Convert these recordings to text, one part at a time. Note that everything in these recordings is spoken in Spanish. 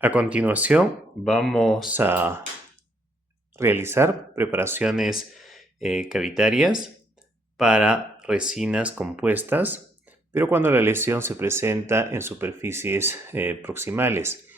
A continuación vamos a realizar preparaciones cavitarias para resinas compuestas, pero cuando la lesión se presenta en superficies proximales,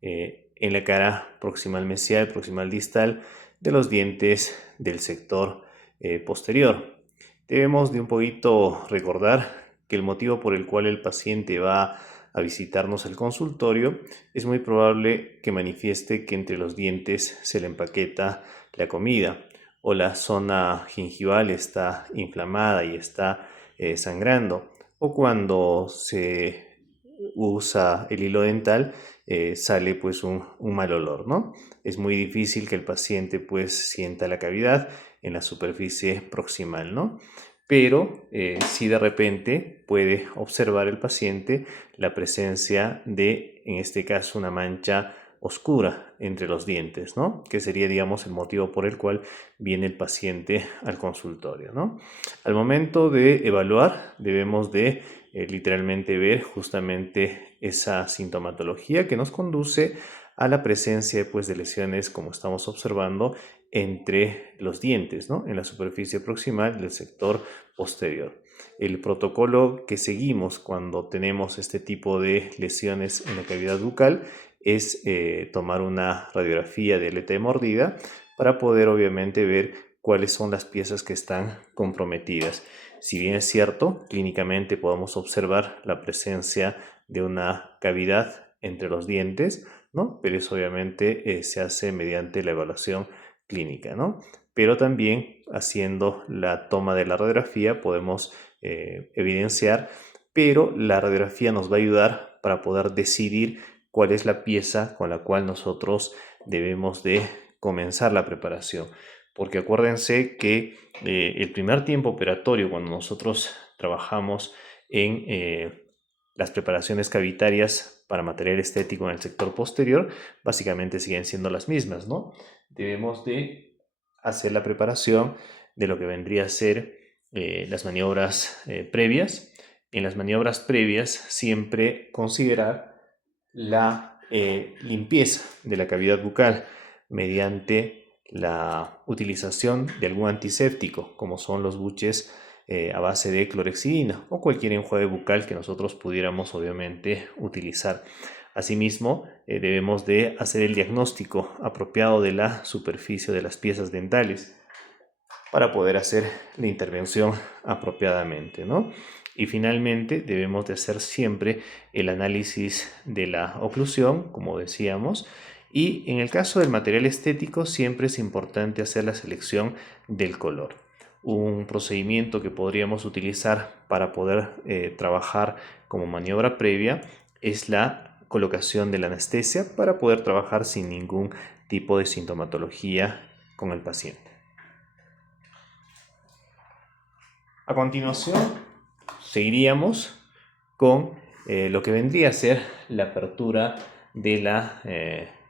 en la cara proximal mesial, proximal distal de los dientes del sector posterior. Debemos de un poquito recordar que el motivo por el cual el paciente va a visitarnos al consultorio es muy probable que manifieste que entre los dientes se le empaqueta la comida o la zona gingival está inflamada y está sangrando, o cuando se usa el hilo dental sale pues un mal olor, ¿no? Es muy difícil que el paciente pues sienta la cavidad en la superficie proximal, ¿no? Pero si de repente puede observar el paciente la presencia de, en este caso, una mancha oscura entre los dientes, ¿no? Que sería, digamos, el motivo por el cual viene el paciente al consultorio, ¿no? Al momento de evaluar, debemos de literalmente ver justamente esa sintomatología que nos conduce a la presencia pues, de lesiones, como estamos observando, entre los dientes, ¿no? En la superficie proximal del sector posterior. El protocolo que seguimos cuando tenemos este tipo de lesiones en la cavidad bucal es tomar una radiografía de aleta de mordida para poder obviamente ver cuáles son las piezas que están comprometidas. Si bien es cierto, clínicamente podemos observar la presencia de una cavidad entre los dientes, ¿no? Pero eso obviamente se hace mediante la evaluación clínica, ¿no? Pero también haciendo la toma de la radiografía podemos evidenciar, pero la radiografía nos va a ayudar para poder decidir cuál es la pieza con la cual nosotros debemos de comenzar la preparación. Porque acuérdense que el primer tiempo operatorio, cuando nosotros trabajamos en las preparaciones cavitarias para material estético en el sector posterior, básicamente siguen siendo las mismas, ¿no? Debemos de hacer la preparación de lo que vendría a ser las maniobras previas. En las maniobras previas siempre considerar la limpieza de la cavidad bucal mediante la utilización de algún antiséptico, como son los buches a base de clorhexidina o cualquier enjuague bucal que nosotros pudiéramos obviamente utilizar. Asimismo, debemos de hacer el diagnóstico apropiado de la superficie de las piezas dentales para poder hacer la intervención apropiadamente, ¿no? Y finalmente debemos de hacer siempre el análisis de la oclusión, como decíamos, y en el caso del material estético siempre es importante hacer la selección del color. Un procedimiento que podríamos utilizar para poder trabajar como maniobra previa es la colocación de la anestesia para poder trabajar sin ningún tipo de sintomatología con el paciente. A continuación, seguiríamos con lo que vendría a ser la apertura de la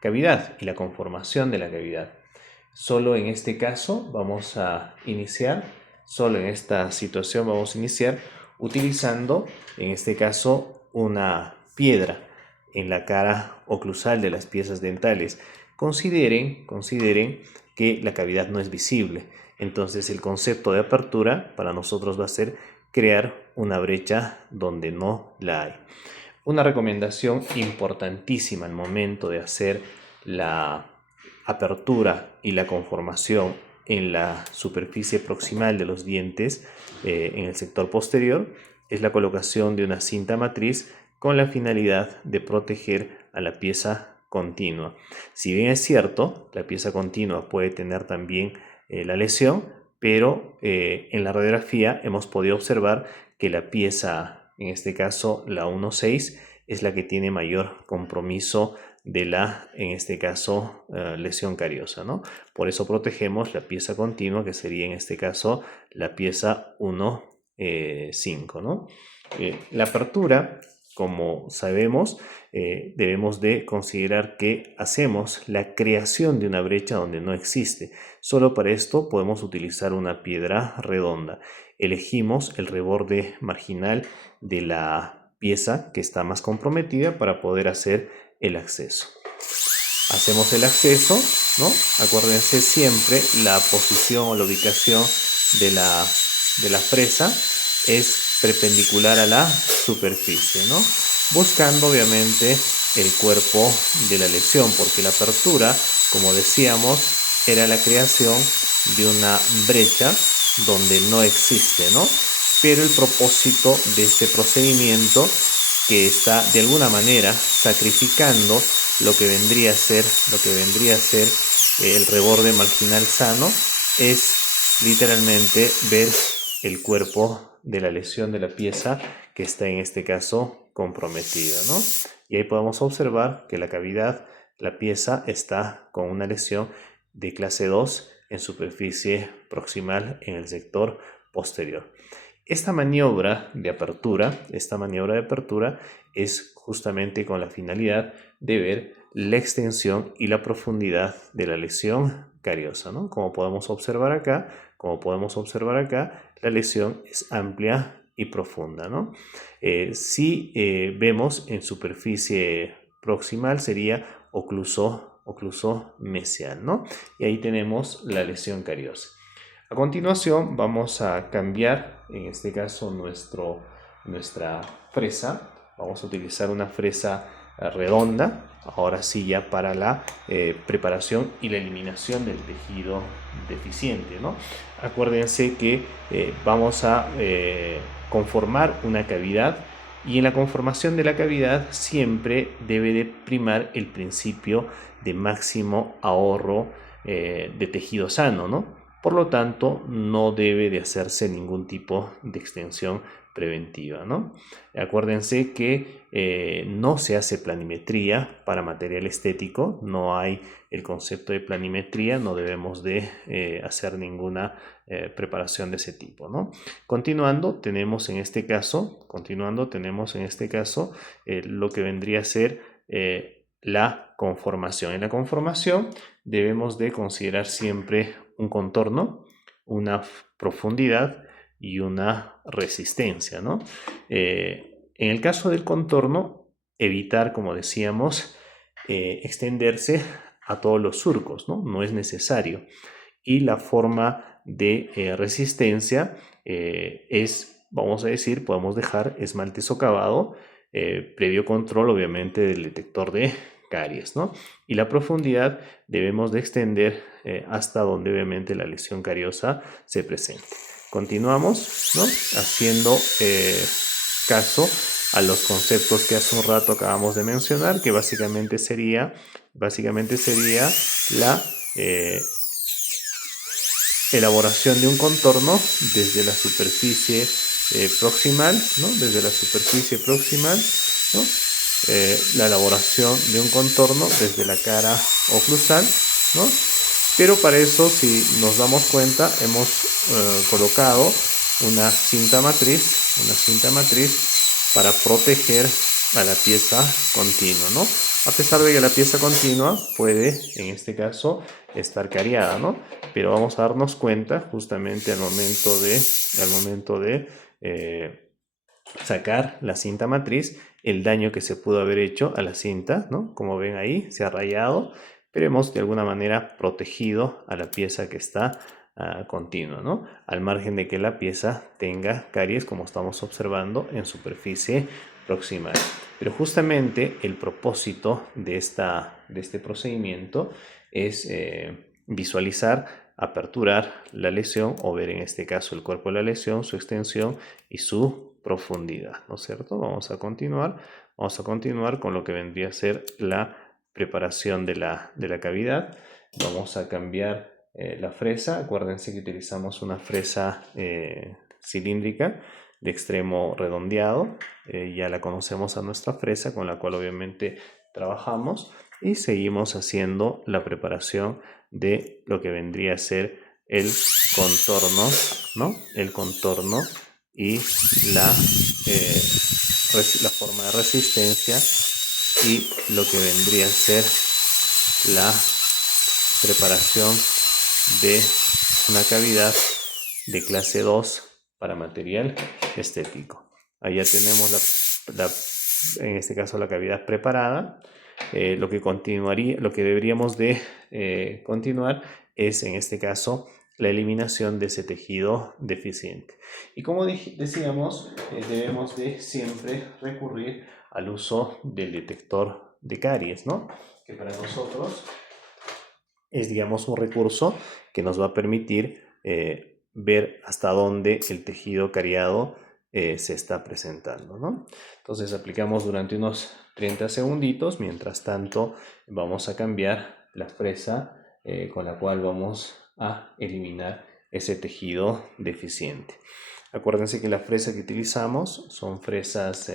cavidad y la conformación de la cavidad. Solo en este caso vamos a iniciar, solo en esta situación vamos a iniciar utilizando, en este caso, una piedra en la cara oclusal de las piezas dentales. Consideren que la cavidad no es visible. Entonces el concepto de apertura para nosotros va a ser crear una brecha donde no la hay. Una recomendación importantísima al momento de hacer la apertura y la conformación en la superficie proximal de los dientes en el sector posterior es la colocación de una cinta matriz con la finalidad de proteger a la pieza continua. Si bien es cierto, la pieza continua puede tener también la lesión, pero en la radiografía hemos podido observar que la pieza, en este caso la 1.6, es la que tiene mayor compromiso de la, en este caso, lesión cariosa, ¿no? Por eso protegemos la pieza continua, que sería en este caso la pieza 1.5, ¿no? La apertura, como sabemos, debemos de considerar que hacemos la creación de una brecha donde no existe. Solo para esto podemos utilizar una piedra redonda. Elegimos el reborde marginal de la pieza que está más comprometida para poder hacer el acceso. Hacemos el acceso, ¿no? Acuérdense siempre la posición o la ubicación de la fresa es perpendicular a la superficie, ¿no? Buscando obviamente el cuerpo de la lesión, porque la apertura, como decíamos, era la creación de una brecha donde no existe, ¿no? Pero el propósito de este procedimiento, que está de alguna manera sacrificando lo que vendría a ser el reborde marginal sano, es literalmente ver el cuerpo de la lesión de la pieza que está en este caso comprometida, ¿no? Y ahí podemos observar que la cavidad, la pieza está con una lesión de clase 2 en superficie proximal en el sector posterior. Esta maniobra de apertura es justamente con la finalidad de ver la extensión y la profundidad de la lesión cariosa, ¿no? Como podemos observar acá, la lesión es amplia y profunda, ¿no? Si vemos en superficie proximal sería ocluso mesial, ¿no? Y ahí tenemos la lesión cariosa. A continuación vamos a cambiar, en este caso, nuestra fresa. Vamos a utilizar una fresa redonda, ahora sí ya para la preparación y la eliminación del tejido deficiente, ¿no? Acuérdense que vamos a conformar una cavidad, y en la conformación de la cavidad siempre debe de primar el principio de máximo ahorro de tejido sano, ¿no? Por lo tanto, no debe de hacerse ningún tipo de extensión preventiva, ¿no? Acuérdense que no se hace planimetría para material estético, no hay el concepto de planimetría, no debemos de hacer ninguna preparación de ese tipo, ¿no? Continuando, tenemos en este caso lo que vendría a ser la conformación. En la conformación debemos de considerar siempre un contorno, una profundidad y una resistencia, ¿no? En el caso del contorno, evitar, como decíamos, extenderse a todos los surcos, ¿no? No es necesario. Y la forma de resistencia es, vamos a decir, podemos dejar esmalte socavado, previo control obviamente del detector de caries, ¿no? Y la profundidad debemos de extender hasta donde obviamente la lesión cariosa se presente. Continuamos, ¿no? Haciendo caso a los conceptos que hace un rato acabamos de mencionar, que básicamente sería la elaboración de un contorno desde la superficie proximal, ¿no? Desde la superficie proximal, ¿no? La elaboración de un contorno desde la cara oclusal, ¿no? Pero para eso, si nos damos cuenta, hemos colocado una cinta matriz para proteger a la pieza continua, ¿no? A pesar de que la pieza continua puede, en este caso, estar cariada, ¿no? Pero vamos a darnos cuenta justamente al momento de sacar la cinta matriz, el daño que se pudo haber hecho a la cinta, ¿no? Como ven ahí, se ha rayado, pero hemos de alguna manera protegido a la pieza que está continua, ¿no? Al margen de que la pieza tenga caries, como estamos observando en superficie proximal. Pero justamente el propósito de este procedimiento es visualizar, aperturar la lesión o ver en este caso el cuerpo de la lesión, su extensión y su profundidad, ¿no es cierto? Vamos a continuar con lo que vendría a ser la preparación de la cavidad. Vamos a cambiar la fresa. Acuérdense que utilizamos una fresa cilíndrica de extremo redondeado. Ya la conocemos a nuestra fresa, con la cual obviamente trabajamos, y seguimos haciendo la preparación de lo que vendría a ser el contorno, ¿no? El contorno y la forma de resistencia, y lo que vendría a ser la preparación de una cavidad de clase 2 para material estético. Allá tenemos la en este caso la cavidad preparada. Lo que deberíamos de continuar es en este caso la eliminación de ese tejido deficiente. Y como decíamos, debemos de siempre recurrir al uso del detector de caries, ¿no? Que para nosotros es, digamos, un recurso que nos va a permitir ver hasta dónde el tejido cariado se está presentando, ¿no? Entonces aplicamos durante unos 30 segunditos. Mientras tanto vamos a cambiar la fresa con la cual vamos a eliminar ese tejido deficiente. Acuérdense que la fresa que utilizamos son fresas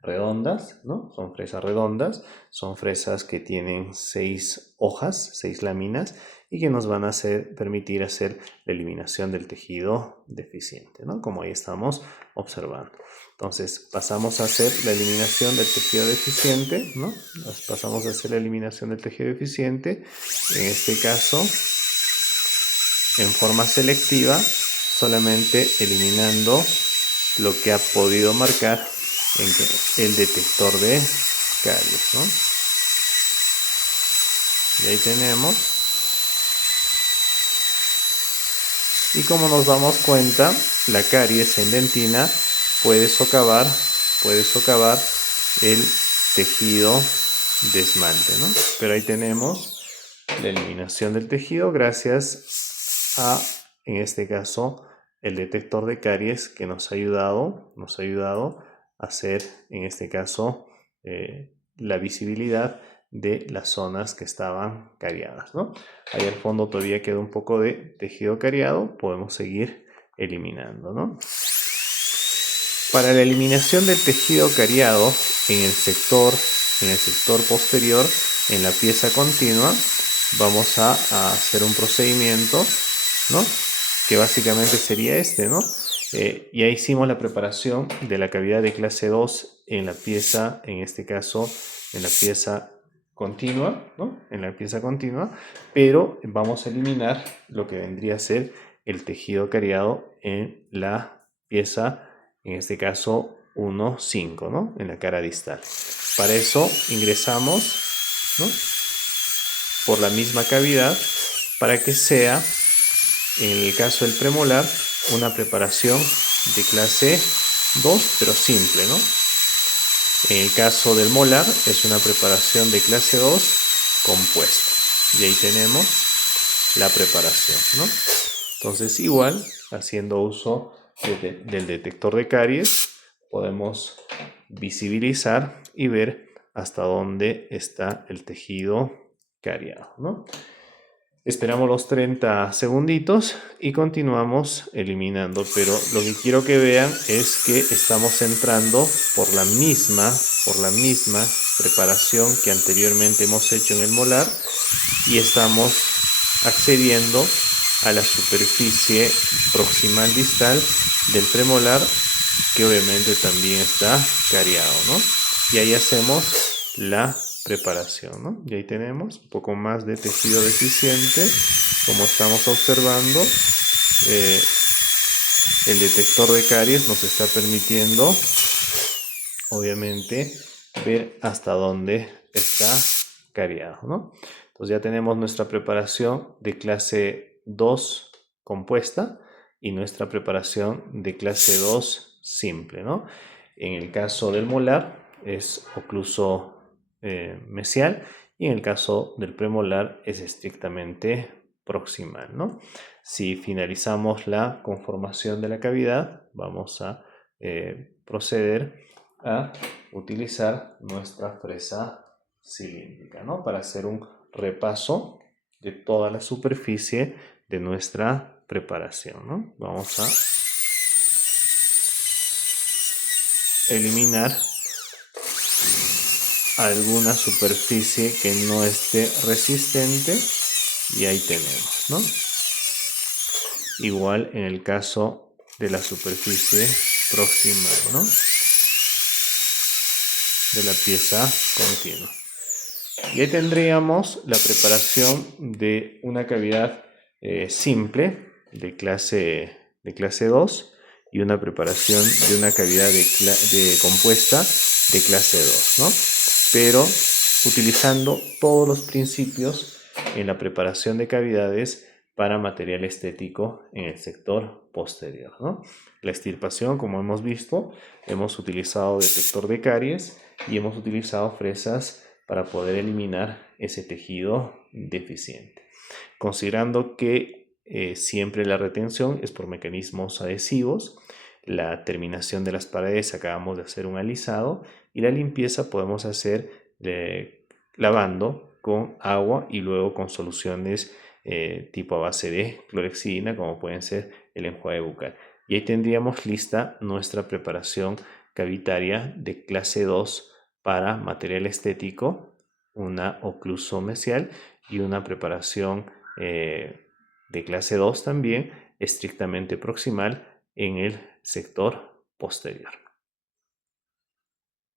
redondas, ¿no? Son fresas redondas, son fresas que tienen 6 hojas, 6 láminas, y que nos van a permitir hacer la eliminación del tejido deficiente, ¿no? Como ahí estamos observando. Entonces pasamos a hacer la eliminación del tejido deficiente, ¿no? Pasamos a hacer la eliminación del tejido deficiente, en este caso en forma selectiva, solamente eliminando lo que ha podido marcar el detector de caries, ¿no? Y ahí tenemos. Y como nos damos cuenta, la caries en dentina puede socavar el tejido de esmalte, ¿no? Pero ahí tenemos la eliminación del tejido gracias a, en este caso, el detector de caries que nos ha ayudado a hacer, en este caso, la visibilidad de las zonas que estaban cariadas, ¿no? Ahí al fondo todavía queda un poco de tejido cariado, podemos seguir eliminando, ¿no? Para la eliminación del tejido cariado en el sector posterior, en la pieza continua, vamos a hacer un procedimiento, ¿no? Que básicamente sería este, ¿no? Ya hicimos la preparación de la cavidad de clase 2 en la pieza, en este caso, en la pieza continua, ¿no? En la pieza continua, pero vamos a eliminar lo que vendría a ser el tejido cariado en la pieza, en este caso 1,5, ¿no? En la cara distal. Para eso ingresamos, ¿no? Por la misma cavidad para que sea, en el caso del premolar, una preparación de clase 2, pero simple, ¿no? En el caso del molar es una preparación de clase 2 compuesta. Y ahí tenemos la preparación, ¿no? Entonces, igual, haciendo uso del detector de caries, podemos visibilizar y ver hasta dónde está el tejido cariado, ¿no? Esperamos los 30 segunditos y continuamos eliminando, pero lo que quiero que vean es que estamos entrando por la misma preparación que anteriormente hemos hecho en el molar y estamos accediendo a la superficie proximal distal del premolar, que obviamente también está cariado, ¿no? Y ahí hacemos la preparación, ¿no? Y ahí tenemos un poco más de tejido deficiente, como estamos observando. El detector de caries nos está permitiendo, obviamente, ver hasta dónde está cariado, ¿no? Entonces ya tenemos nuestra preparación de clase 2 compuesta y nuestra preparación de clase 2 simple, ¿no? En el caso del molar es ocluso mesial y en el caso del premolar es estrictamente proximal, ¿no? Si finalizamos la conformación de la cavidad, vamos a proceder a utilizar nuestra fresa cilíndrica, ¿no? Para hacer un repaso de toda la superficie de nuestra preparación, ¿no? Vamos a eliminar alguna superficie que no esté resistente y ahí tenemos, ¿no? Igual en el caso de la superficie proximal, ¿no? De la pieza continua. Y ahí tendríamos la preparación de una cavidad simple de clase 2 y una preparación de una cavidad de compuesta de clase 2, ¿no? Pero utilizando todos los principios en la preparación de cavidades para material estético en el sector posterior, ¿no? La extirpación, como hemos visto, hemos utilizado detector de caries y hemos utilizado fresas para poder eliminar ese tejido deficiente. Considerando que siempre la retención es por mecanismos adhesivos, la terminación de las paredes acabamos de hacer un alisado y la limpieza podemos hacer lavando con agua y luego con soluciones tipo a base de clorexidina, como pueden ser el enjuague bucal. Y ahí tendríamos lista nuestra preparación cavitaria de clase 2 para material estético, una oclusión mesial y una preparación de clase 2 también estrictamente proximal en el sector posterior.